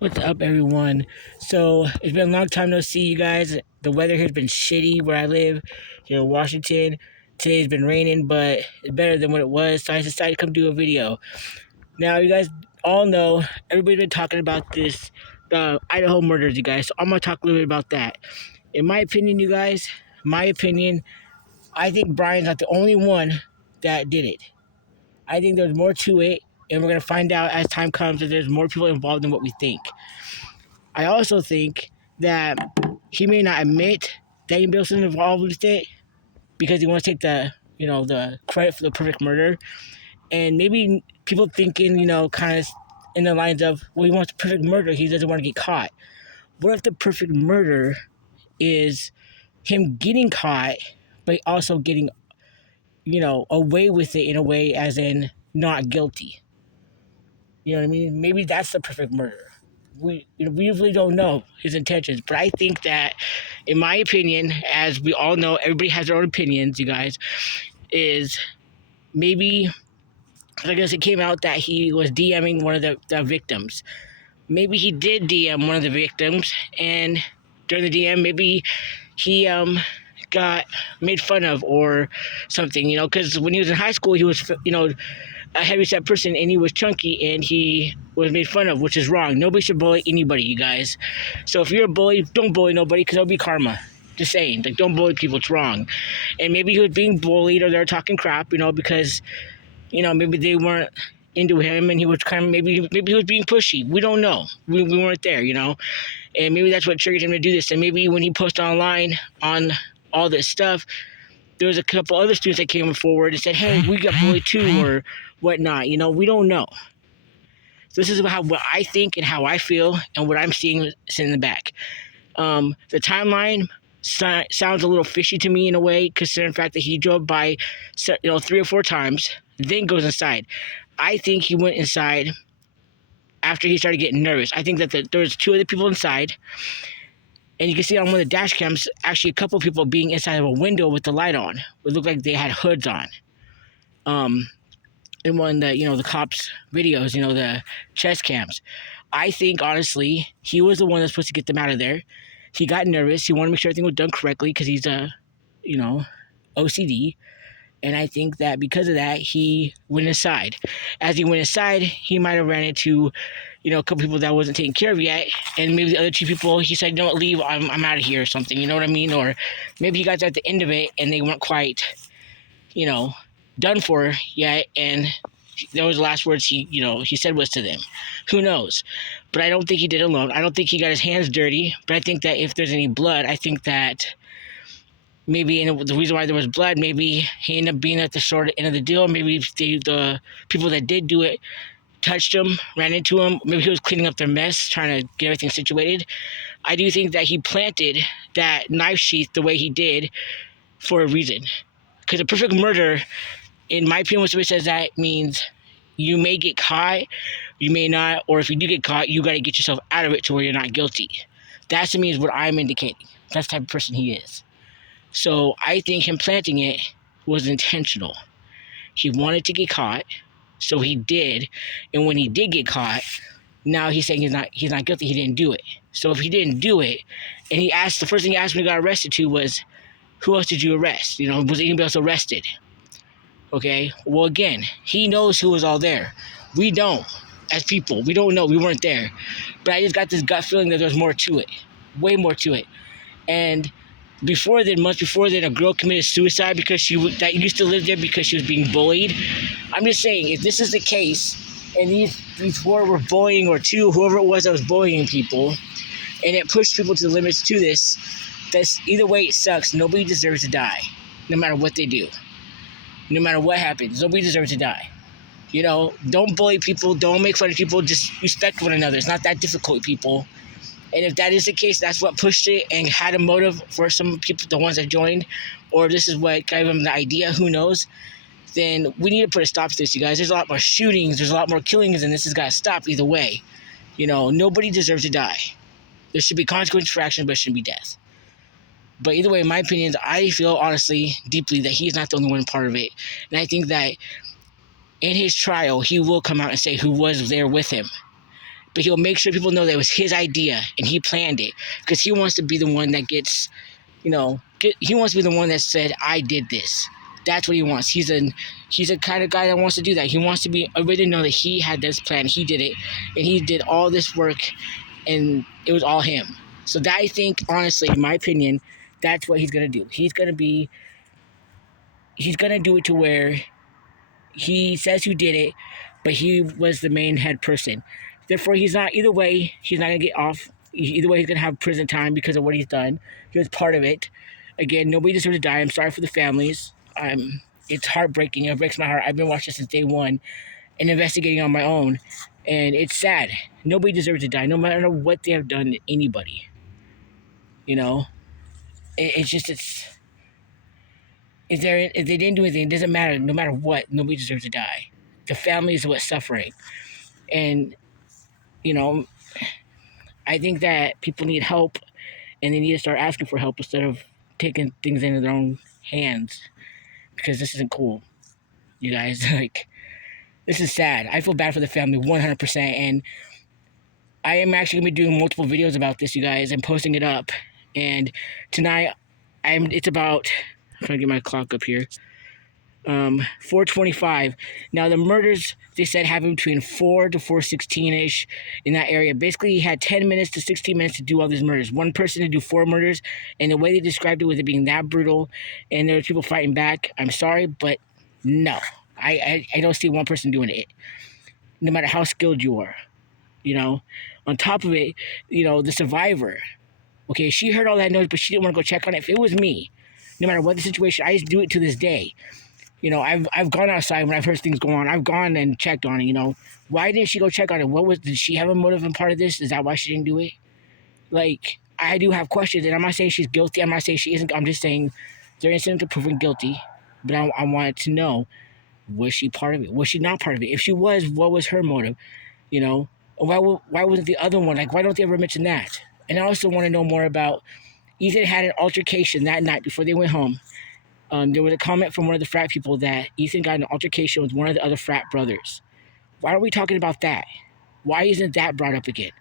What's up, everyone? So it's been a long time no see, you guys. The weather here has been shitty where I live, here in Washington. Today's been raining, but it's better than what it was, so I decided to come do a video. Now, you guys all know everybody's been talking about the Idaho murders, you guys. So I'm gonna talk a little bit about that. In my opinion, you guys, my opinion, I think Brian's not the only one that did it. I think there's more to it, and we're gonna find out as time comes that there's more people involved than what we think. I also think that he may not admit that he was involved with it because he wants to take the credit for the perfect murder, and maybe people thinking kind of in the lines of, well, he wants the perfect murder, he doesn't want to get caught. What if the perfect murder is him getting caught, but also getting away with it in a way, as in not guilty? You know what I mean? Maybe that's the perfect murder. We really don't know his intentions, but I think that, in my opinion, as we all know, everybody has their own opinions. You guys, is maybe, I guess it came out that he was DMing one of the victims. Maybe he did DM one of the victims, and during the DM, maybe he got made fun of or something. Because when he was in high school, he was a heavyset person, and he was chunky, and he was made fun of, which is wrong. Nobody should bully anybody, you guys. So if you're a bully, don't bully nobody, because it'll be karma. Just saying, like, don't bully people. It's wrong. And maybe he was being bullied, or they're talking crap, because maybe they weren't into him, and he was kind of, maybe he was being pushy. We don't know. We weren't there, and maybe that's what triggered him to do this. And maybe when he posted online on all this stuff, there was a couple other students that came forward and said, hey, we got bullied too, or whatnot. We don't know. So this is what I think and how I feel and what I'm seeing in the back. The timeline sounds a little fishy to me in a way, considering the fact that he drove by 3 or 4 times, then goes inside. I think he went inside after he started getting nervous. I think that there was 2 other people inside, and you can see on one of the dash cams, actually a couple of people being inside of a window with the light on. It looked like they had hoods on. In one of the cops' videos, the chest cams. I think, honestly, he was the one that's supposed to get them out of there. He got nervous. He wanted to make sure everything was done correctly because he's OCD. And I think that because of that, he went inside. As he went inside, he might have ran into a couple people that wasn't taken care of yet, and maybe the other 2 people, he said, don't leave, I'm out of here, or something, you know what I mean? Or maybe he got at the end of it, and they weren't quite, done for yet, and those the last words he said was to them. Who knows? But I don't think he did it alone. I don't think he got his hands dirty, but I think that if there's any blood, I think that maybe, and the reason why there was blood, maybe he ended up being at the short end of the deal. Maybe the people that did do it touched him, ran into him. Maybe he was cleaning up their mess, trying to get everything situated. I do think that he planted that knife sheath the way he did for a reason. Because a perfect murder, in my opinion, when somebody says that, means you may get caught, you may not, or if you do get caught, you got to get yourself out of it to where you're not guilty. That to me is what I'm indicating. That's the type of person he is. So I think him planting it was intentional. He wanted to get caught, so he did. And when he did get caught, now he's saying he's not guilty. He didn't do it. So if he didn't do it, and the first thing he asked when he got arrested to was, who else did you arrest? Was anybody else arrested? Okay. Well, again, he knows who was all there. We don't, as people. We don't know. We weren't there. But I just got this gut feeling that there's more to it. Way more to it. And months before then, a girl committed suicide because that used to live there because she was being bullied. I'm just saying, if this is the case, and these 4 were bullying, or 2, whoever it was that was bullying people, and it pushed people to the limits to this, that's either way, it sucks. Nobody deserves to die, no matter what they do. No matter what happens, nobody deserves to die. Don't bully people, don't make fun of people, just respect one another. It's not that difficult, people. And if that is the case, that's what pushed it and had a motive for some people, the ones that joined, or this is what gave them the idea, who knows, then we need to put a stop to this, you guys. There's a lot more shootings, there's a lot more killings, and this has got to stop either way. Nobody deserves to die. There should be consequences for action, but it shouldn't be death. But either way, in my opinion, I feel honestly, deeply, that he's not the only one part of it. And I think that in his trial, he will come out and say who was there with him. but he'll make sure people know that it was his idea and he planned it because he wants to be the one that gets, he wants to be the one that said, I did this. That's what he wants. He's a kind of guy that wants to do that. He wants to be everybody to know that he had this plan. He did it, and he did all this work, and it was all him. So that, I think, honestly, in my opinion, that's what he's gonna do. He's gonna do it to where he says who did it, but he was the main head person. Therefore, he's not. Either way, he's not gonna get off. Either way, he's gonna have prison time because of what he's done. He was part of it. Again, nobody deserves to die. I'm sorry for the families. It's heartbreaking. It breaks my heart. I've been watching since day one and investigating on my own, and it's sad. Nobody deserves to die, no matter what they have done to anybody. You know, it's just if they didn't do anything, it doesn't matter. No matter what, nobody deserves to die. The family is what's suffering, and you know, I think that people need help, and they need to start asking for help instead of taking things into their own hands, because this isn't cool, you guys. Like, this is sad. I feel bad for the family 100%, and I am actually going to be doing multiple videos about this, you guys, and posting it up. And tonight, it's about, I'm trying to get my clock up here, 4:25. Now, the murders, they said, happened between 4 to 4:16-ish in that area. Basically, he had 10 minutes to 16 minutes to do all these murders. One person to do 4 murders, and the way they described it was it being that brutal, and there were people fighting back. I'm sorry, but no. I don't see one person doing it, no matter how skilled you are, you know? On top of it, the survivor, okay, she heard all that noise, but she didn't want to go check on it. If it was me, no matter what the situation, I just do it to this day. I've gone outside when I've heard things go on. I've gone and checked on it, Why didn't she go check on it? Did she have a motive in part of this? Is that why she didn't do it? Like, I do have questions, and I'm not saying she's guilty. I'm not saying she isn't. I'm just saying they're innocent until proven guilty. But I wanted to know, was she part of it? Was she not part of it? If she was, what was her motive? Why wasn't the other one? Like, why don't they ever mention that? And I also want to know more about Ethan had an altercation that night before they went home. There was a comment from one of the frat people that Ethan got an altercation with one of the other frat brothers. Why are we talking about that? Why isn't that brought up again?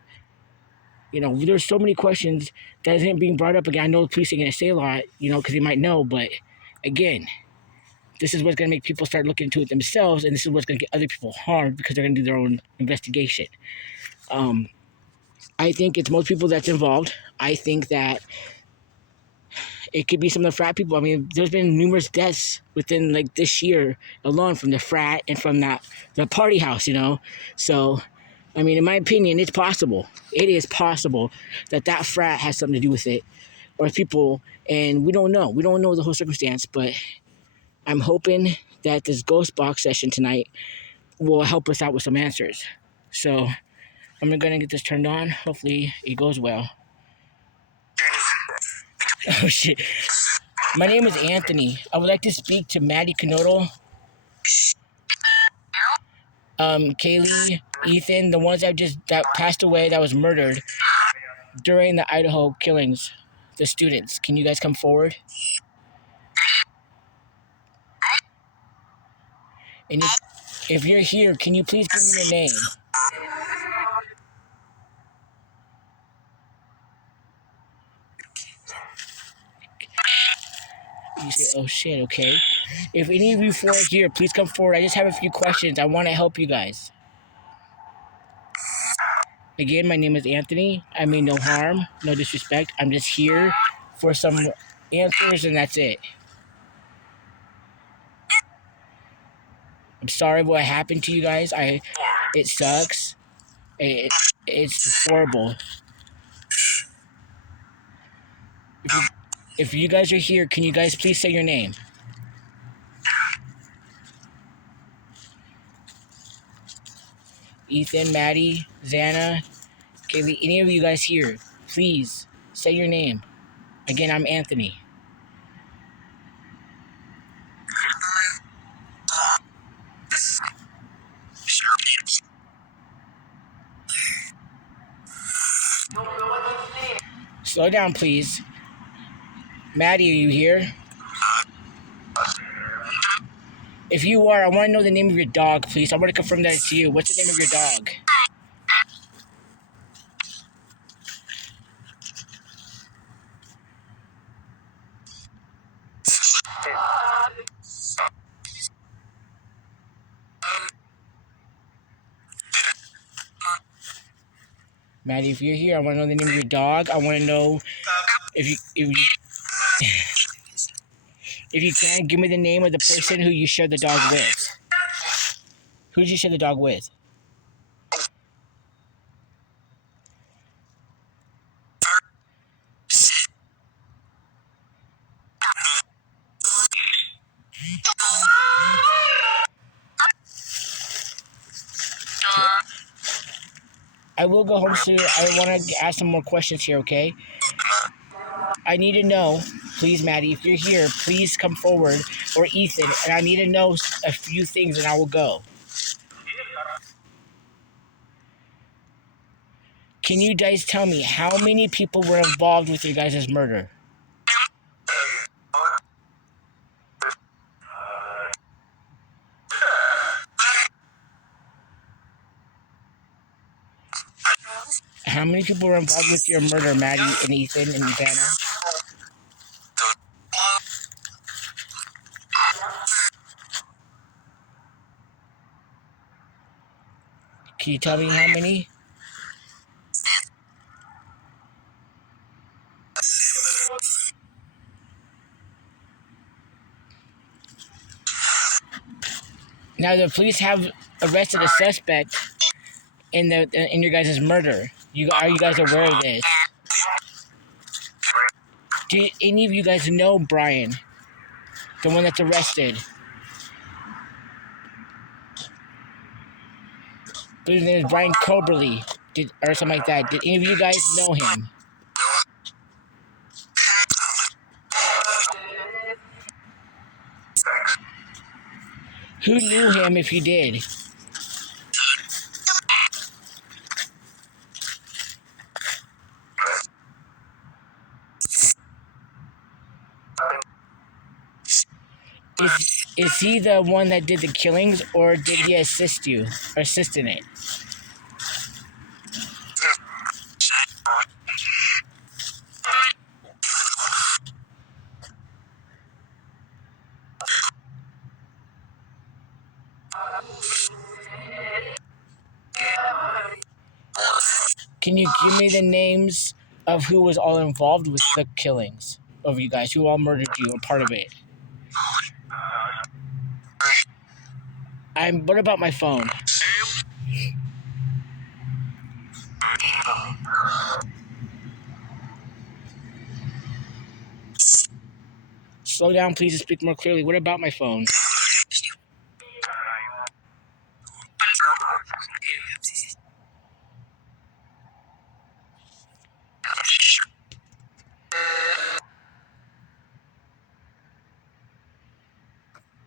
There's so many questions that isn't being brought up again. I know the police are going to say a lot, because they might know, but again, this is what's going to make people start looking into it themselves, and this is what's going to get other people harmed because they're going to do their own investigation. I think it's most people that's involved. I think that it could be some of the frat people. I mean, there's been numerous deaths within like this year alone from the frat and from the party house, So, I mean, in my opinion, it's possible. It is possible that frat has something to do with it, or people, and we don't know. We don't know the whole circumstance, but I'm hoping that this Ghostbox session tonight will help us out with some answers. So, I'm going to get this turned on. Hopefully, it goes well. Oh, shit. My name is Anthony. I would like to speak to Maddie Canodal, Kaylee, Ethan, the ones that passed away, that was murdered during the Idaho killings, the students. Can you guys come forward? And if you're here, can you please give me your name? You say, oh shit, okay. If any of you four are here, please come forward. I just have a few questions. I want to help you guys. Again, my name is Anthony. I mean no harm, no disrespect. I'm just here for some answers, and that's it. I'm sorry what happened to you guys. It sucks. It's horrible. If you guys are here, can you guys please say your name? Ethan, Maddie, Xana, Kaylee, any of you guys here, please say your name. Again, I'm Anthony. Slow down, please. Maddie, are you here? If you are, I want to know the name of your dog, please. I want to confirm that it's you. What's the name of your dog? Maddie, if you're here, I want to know the name of your dog. I want to know if you can, give me the name of the person who you shared the dog with. Who did you share the dog with? I will go home soon. I want to ask some more questions here, okay? I need to know, please, Maddie, if you're here, please come forward, or Ethan, and I need to know a few things, and I will go. Can you guys tell me how many people were involved with your guys' murder? How many people were involved with your murder, Maddie and Ethan and Vanna? Can you tell me how many? Now the police have arrested a suspect in your guys' murder. Are you guys aware of this? Do any of you guys know Brian, the one that's arrested? I believe his name is Brian Coberly, or something like that. Did any of you guys know him? Who knew him if you did? Is he the one that did the killings, or did he assist you or assist in it? Can you give me the names of who was all involved with the killings of you guys, who all murdered you, or part of it? What about my phone? Slow down, please, and speak more clearly. What about my phone?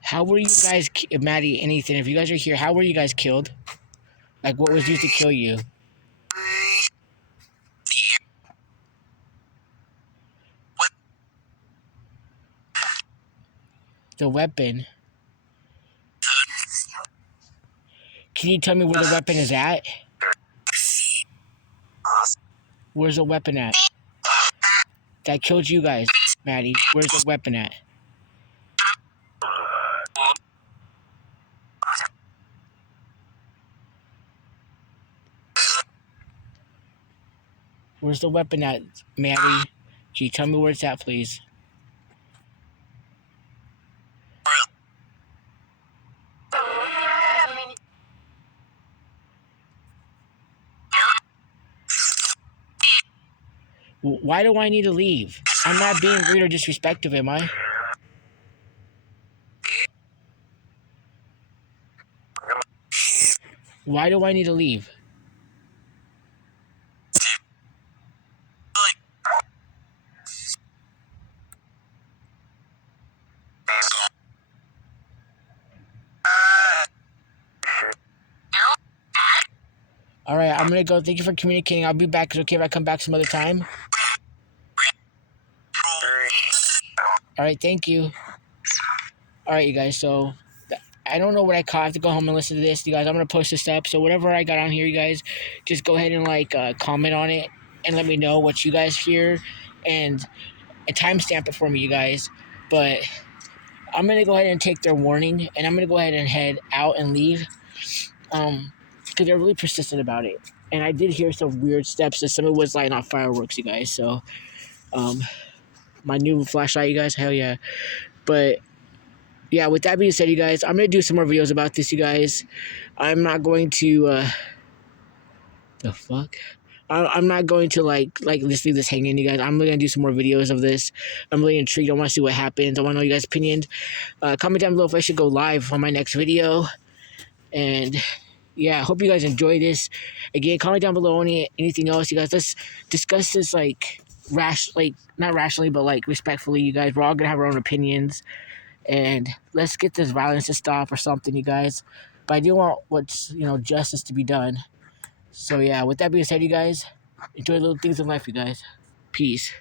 How were you guys, Maddie and Ethan, if you guys are here, how were you guys killed? Like, what was used to kill you? The weapon. Can you tell me where the weapon is at? Where's the weapon at? That killed you guys, Maddie. Where's the weapon at? Where's the weapon at, Maddie? Can you tell me where it's at, please? Why do I need to leave? I'm not being rude or disrespectful, am I? Why do I need to leave? All right, I'm gonna go. Thank you for communicating. I'll be back. Is it okay if I come back some other time? All right, thank you. All right, you guys. So I don't know what I caught. I have to go home and listen to this, you guys. I'm gonna post this up. So whatever I got on here, you guys, just go ahead and comment on it and let me know what you guys hear and timestamp it for me, you guys. But I'm gonna go ahead and take their warning and I'm gonna go ahead and head out and leave. Because because they're really persistent about it. And I did hear some weird steps, and some of it was lighting off fireworks, you guys. So, um, my new flashlight, you guys, hell yeah. But yeah, with that being said, you guys, I'm gonna do some more videos about this, you guys. I'm not going to the fuck. I'm not going to like just leave this hanging, you guys. I'm gonna do some more videos of this. I'm really intrigued. I want to see what happens. I want to know you guys' opinions. Comment down below if I should go live on my next video. And yeah, I hope you guys enjoy this. Again, comment down below anything else, you guys. Let's discuss this like not rationally, but like respectfully, you guys. We're all gonna have our own opinions, and let's get this violence to stop or something, you guys. But I do want what's justice to be done. So yeah, with that being said, you guys, enjoy little things in life, you guys. Peace.